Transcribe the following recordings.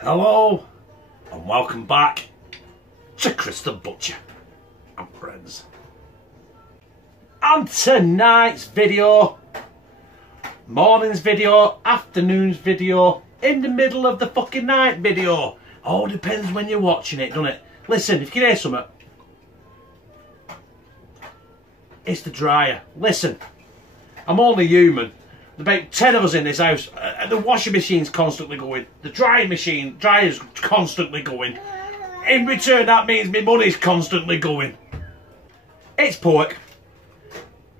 Hello and welcome back to Chris the Butcher and friends. And tonight's video, morning's video, afternoon's video, in the middle of the fucking night video. All depends when you're watching it, doesn't it? Listen, if you can hear something, it's the dryer. Listen, I'm only human. There's about 10 of us in this house. The washing machine's constantly going. The dryer's constantly going. In return, that means my money's constantly going. It's pork.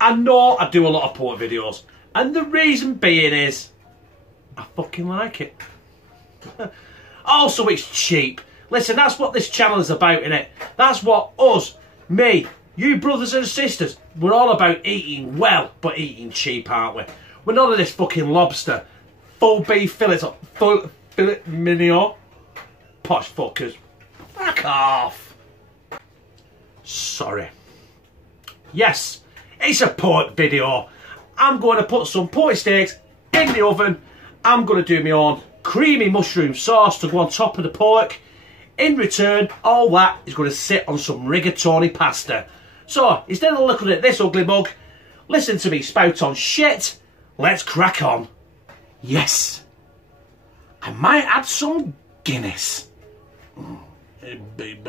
I know I do a lot of pork videos. And the reason being is, I fucking like it. Also, it's cheap. Listen, that's what this channel is about, innit? That's what us, me, you brothers and sisters, we're all about eating well, but eating cheap, aren't we? We're none of this fucking lobster, full beef fillets, full filet mignon, posh fuckers. Fuck off. Sorry. Yes, it's a pork video. I'm going to put some pork steaks in the oven. I'm going to do my own creamy mushroom sauce to go on top of the pork. In return, all that is going to sit on some rigatoni pasta. So, instead of looking at this ugly mug, listen to me spout on shit. Let's crack on. Yes, I might add some Guinness. Hey, babe.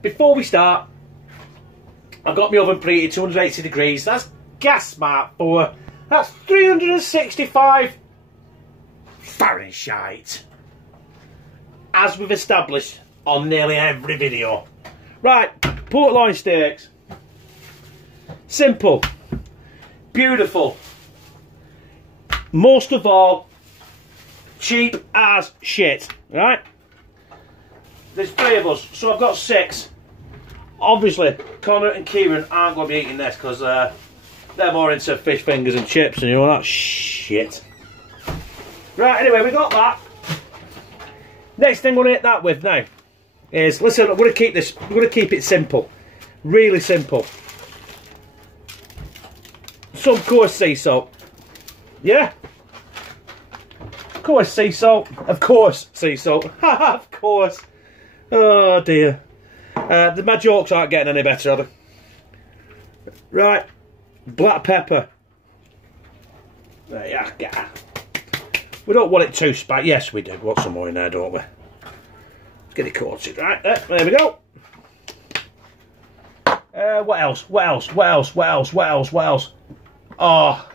Before we start, I've got my oven preheated 280 degrees. That's gas smart for. That's 365 Fahrenheit. As we've established on nearly every video. Right, pork loin steaks. Simple. Beautiful. Most of all, cheap as shit. Right? There's 3 of us, so I've got 6. Obviously, Connor and Kieran aren't going to be eating this because they're more into fish fingers and chips and you know that shit. Right, anyway, we got that. Next thing we're going to hit that with now is, listen, we're going to keep it simple. Really simple. Some coarse sea salt. Yeah? Of course, sea salt. Of course, sea salt. Of course. Oh dear. My jokes aren't getting any better, are they? Right. Black pepper. There you go. We don't want it too spicy. Yes, we do. We want some more in there, don't we? Let's get it coated. Right. There we go. What else? What else? What else? What else? What else? What else? Oh.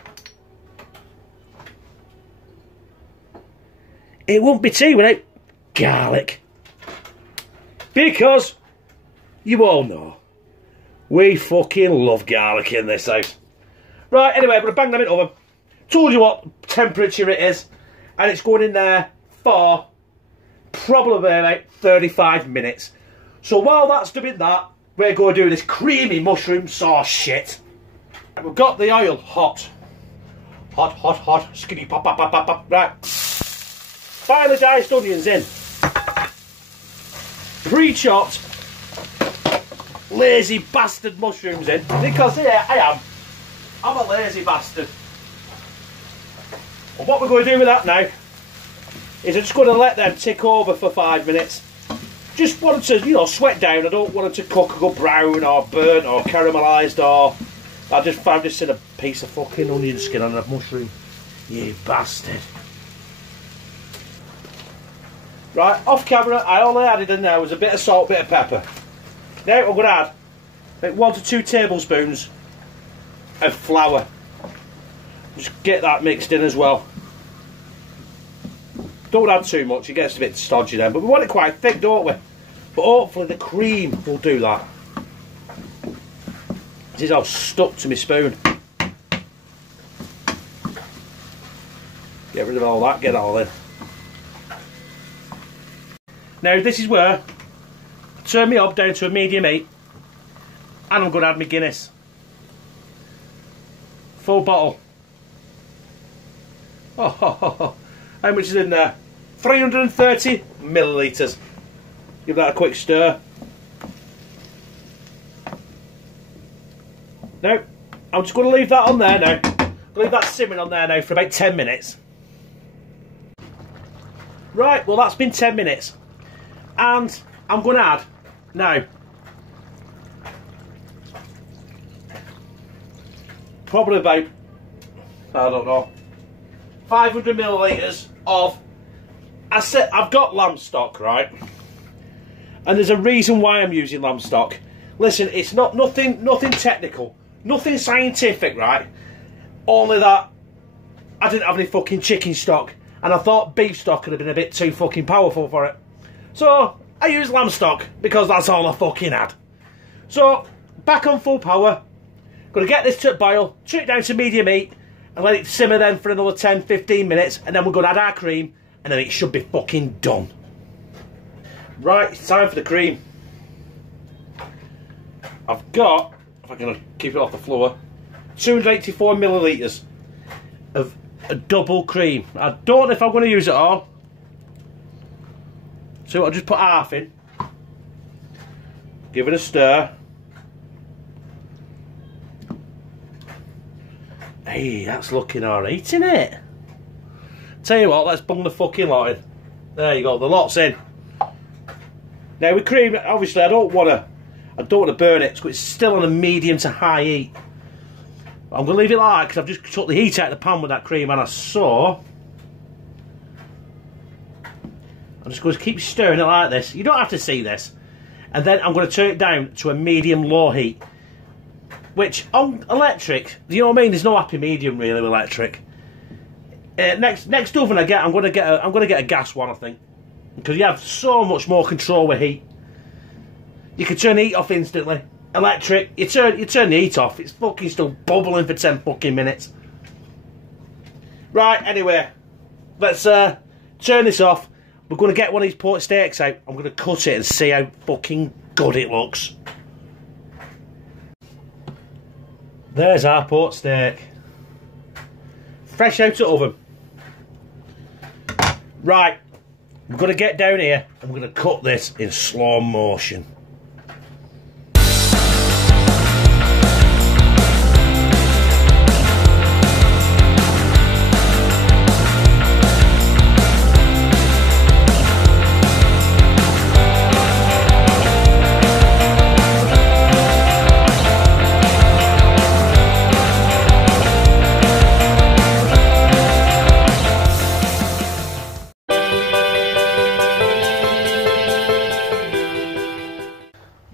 It won't be tea without garlic. Because, you all know, we fucking love garlic in this house. Right, anyway, I'm going to bang them in oven. Told you what temperature it is. And it's going in there for probably about 35 minutes. So while that's doing that, we're going to do this creamy mushroom sauce shit. We've got the oil hot. Hot, hot, hot. Skinny pop, pop, pop, pop, pop. Right. Finely diced onions in. Pre-chopped lazy bastard mushrooms in, because here I'm a lazy bastard. And what we're going to do with that now is I'm just going to let them tick over for 5 minutes. Just want them to, you know, sweat down. I don't want them to cook or go brown or burnt or caramelised, or I just found this in a piece of fucking onion skin on a mushroom. You bastard. Right, off camera, I only added in there was a bit of salt, bit of pepper. Now I'm going to add like 1 to 2 tablespoons of flour. Just get that mixed in as well. Don't add too much, it gets a bit stodgy then, but we want it quite thick, don't we? But hopefully the cream will do that. This is all stuck to my spoon. Get rid of all that, get it all in. Now this is where I turn my hob down to a medium heat and I'm going to add my Guinness. Full bottle. Oh, how much is in there? 330 millilitres. Give that a quick stir. Now, I'm just going to leave that on there now. Leave that simmering on there now for about 10 minutes. Right, well that's been 10 minutes. And I'm going to add, now, probably about, I don't know, 500 millilitres of, I said, I've got lamb stock, right? And there's a reason why I'm using lamb stock. Listen, it's not nothing technical, nothing scientific, right? Only that I didn't have any fucking chicken stock, and I thought beef stock would have been a bit too fucking powerful for it. So I used lamb stock because that's all I fucking had. So back on full power. Gonna get this to a boil, turn it down to medium heat, and let it simmer then for another 10-15 minutes, and then we're gonna add our cream, and then it should be fucking done. Right, it's time for the cream. I've got, if I can keep it off the floor, 284 millilitres of a double cream. I don't know if I'm going to use it all, so I'll just put half in, give it a stir. Hey, that's looking alright, isn't it? Tell you what, let's bung the fucking lot in. There you go, the lot's in. Now with cream, obviously I don't want to burn it, so it's still on a medium to high heat. I'm going to leave it like that because I've just took the heat out of the pan with that cream, and I'm just going to keep stirring it like this. You don't have to see this. And then I'm going to turn it down to a medium-low heat. Which, on electric, you know what I mean? There's no happy medium really with electric. Next oven I get, I'm going to get a gas one, I think, because you have so much more control with heat. You can turn the heat off instantly. Electric, you turn the heat off, it's fucking still bubbling for 10 fucking minutes. Right, anyway, let's turn this off. We're going to get one of these pork steaks out. I'm going to cut it and see how fucking good it looks. There's our pork steak. Fresh out of oven. Right, we're going to get down here and we're going to cut this in slow motion.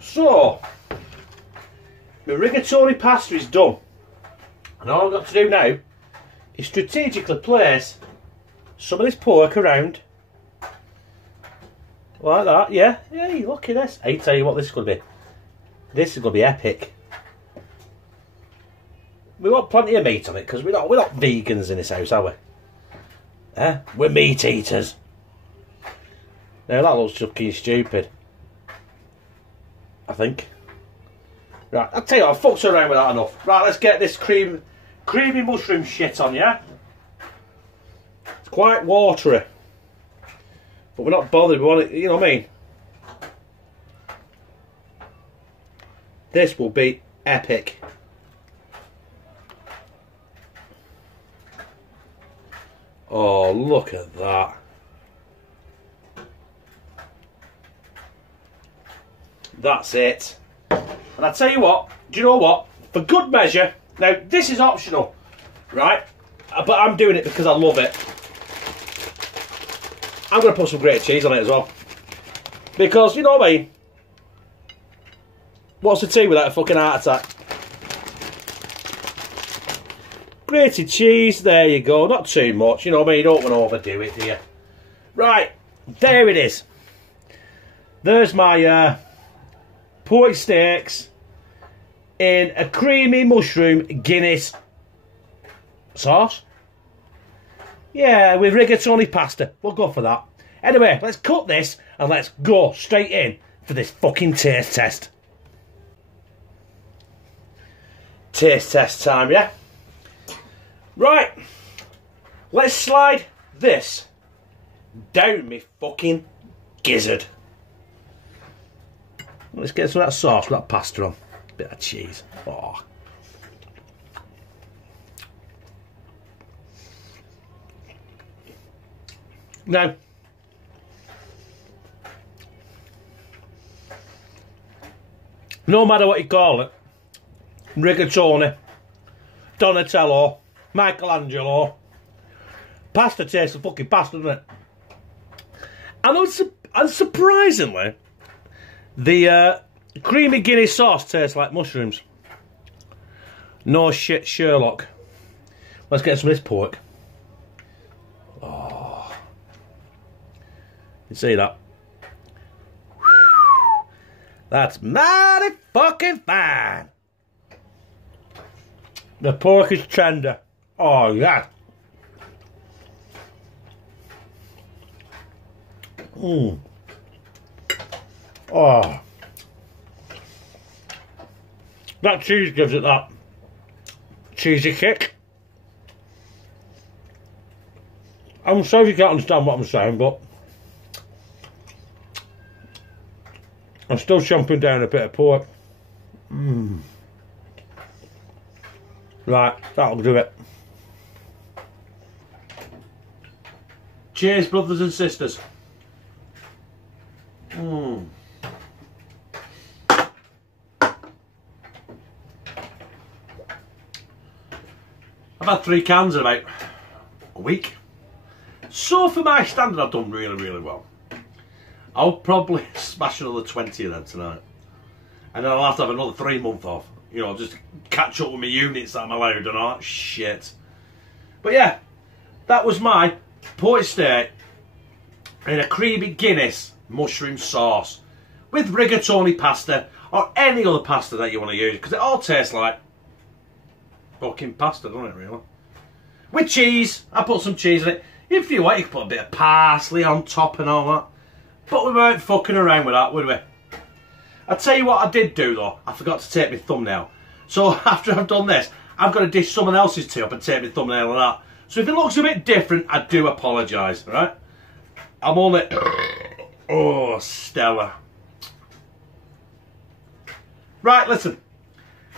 So, the rigatoni pasta is done, and all I've got to do now is strategically place some of this pork around like that. Yeah, look at this. I tell you what, this is going to be. This is going to be epic. We want plenty of meat on it because we're not vegans in this house, are we? We're meat eaters. Now that looks fucking stupid, I think. Right, I'll tell you what, I've fucked around with that enough. Right, let's get this creamy mushroom shit on, yeah? It's quite watery, but we're not bothered, we want it, you know what I mean? This will be epic. Oh, look at that. That's it. And I tell you what, do you know what? For good measure, now this is optional, right? But I'm doing it because I love it. I'm going to put some grated cheese on it as well. Because, you know what I mean? What's the tea without a fucking heart attack? Grated cheese, there you go. Not too much, you know what I mean? You don't want to overdo it, do you? Right, there it is. There's my pork steaks in a creamy mushroom Guinness sauce. Yeah, with rigatoni pasta. We'll go for that. Anyway, let's cut this and let's go straight in for this fucking taste test. Taste test time, yeah? Right. Let's slide this down me fucking gizzard. Let's get some of that sauce with that pasta on. Bit of cheese. Oh. Now, no matter what you call it, rigatoni, Donatello, Michelangelo, pasta tastes of fucking pasta, doesn't it? And unsurprisingly, the creamy Guinness sauce tastes like mushrooms. No shit, Sherlock. Let's get some of this pork. Oh. You see that? That's mighty fucking fine. The pork is tender. Oh, yeah. Mmm. Oh. That cheese gives it that cheesy kick. I'm sorry if you can't understand what I'm saying, but I'm still chomping down a bit of pork. Mmm. Right, that'll do it. Cheers, brothers and sisters. Mmm. I've had 3 cans in about a week. So for my standard, I've done really, really well. I'll probably smash another 20 of them tonight. And then I'll have to have another 3 months off. You know, just catch up with my units that I'm allowed and all that shit. But yeah, that was my pork steak in a creamy Guinness mushroom sauce with rigatoni pasta or any other pasta that you want to use, because it all tastes like fucking pasta, doesn't it, really? With cheese. I put some cheese in it. If you want, you can put a bit of parsley on top and all that. But we weren't fucking around with that, would we? I'll tell you what I did do though. I forgot to take my thumbnail. So after I've done this, I've got to dish someone else's tea up and take my thumbnail and that. So if it looks a bit different, I do apologise, right? I'm only... Oh, Stella. Right, listen.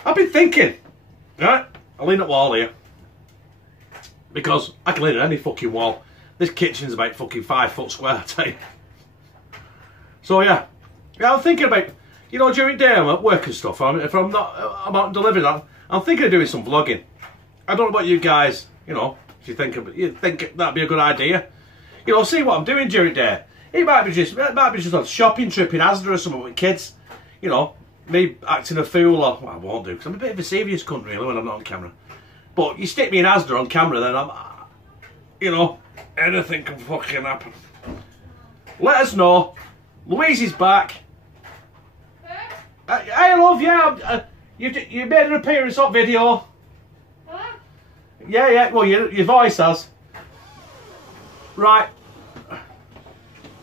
I've been thinking, right? I'll lean at wall here. Because I can lean at any fucking wall. This kitchen's about fucking 5 foot square, I tell you. So yeah. Yeah, I'm thinking about, you know, during the day I'm at work and stuff. If I'm out and delivering that, I'm thinking of doing some vlogging. I don't know about you guys, you know, if you think that'd be a good idea. You know, see what I'm doing during the day. It might be just a shopping trip in Asda or something with kids. You know, me acting a fool, or well, I won't do, because I'm a bit of a serious cunt really when I'm not on camera. But you stick me in Asda on camera, then I'm, you know, anything can fucking happen. Let us know. Louise is back. Hey love, yeah, you made an appearance on video. Huh? Yeah, well your voice has. Right.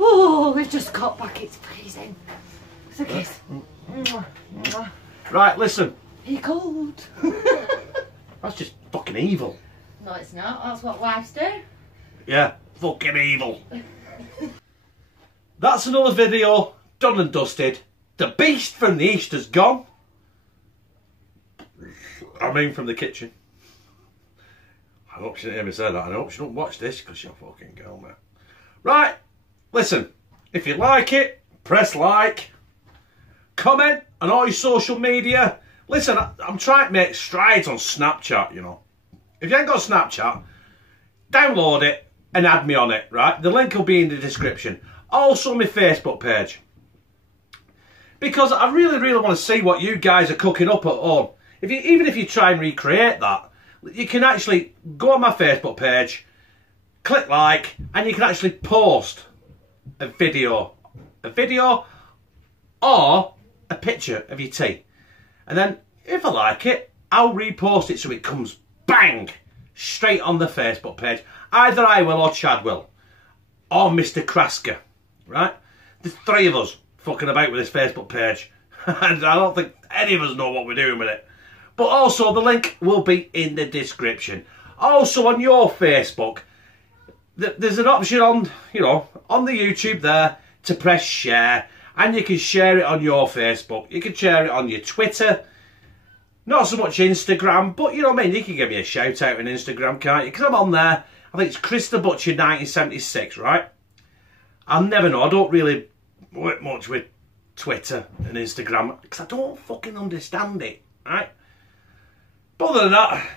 Oh, we've just got back, it's freezing. It's a kiss. Right, listen. Are you cold? That's just fucking evil. No, it's not. That's what wives do. Yeah, fucking evil. That's another video done and dusted. The beast from the east has gone. I mean from the kitchen. I hope she didn't hear me say that. I hope she don't watch this because she'll fucking go, man. Right, listen. If you like it, press like. Comment on all your social media. Listen, I'm trying to make strides on Snapchat, you know. If you ain't got Snapchat, download it and add me on it, right? The link will be in the description. Also my Facebook page. Because I really, really want to see what you guys are cooking up at home. Even if you try and recreate that, you can actually go on my Facebook page, click like, and you can actually post a video or a picture of your tea. And then, if I like it, I'll repost it so it comes bang straight on the Facebook page. Either I will or Chad will. Or Mr. Krasker. Right? There's 3 of us fucking about with this Facebook page. And I don't think any of us know what we're doing with it. But also the link will be in the description. Also on your Facebook, there's an option on, you know, on the YouTube there to press share. And you can share it on your Facebook. You can share it on your Twitter. Not so much Instagram, but you know what I mean? You can give me a shout out on Instagram, can't you? Because I'm on there. I think it's Chris the Butcher 1976, right? I'll never know. I don't really work much with Twitter and Instagram because I don't fucking understand it, right? But other than that,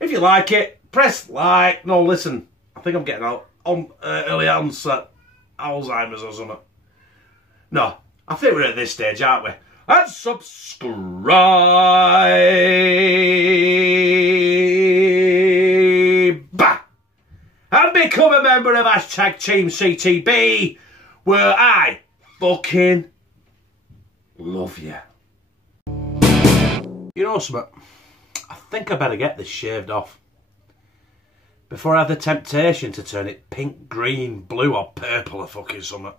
if you like it, press like. No, listen, I think I'm getting early onset Alzheimer's or something. No, I think we're at this stage, aren't we? And subscribe and become a member of #TeamCtb, where I fucking love you. You know something? I think I better get this shaved off before I have the temptation to turn it pink, green, blue or purple or fucking something.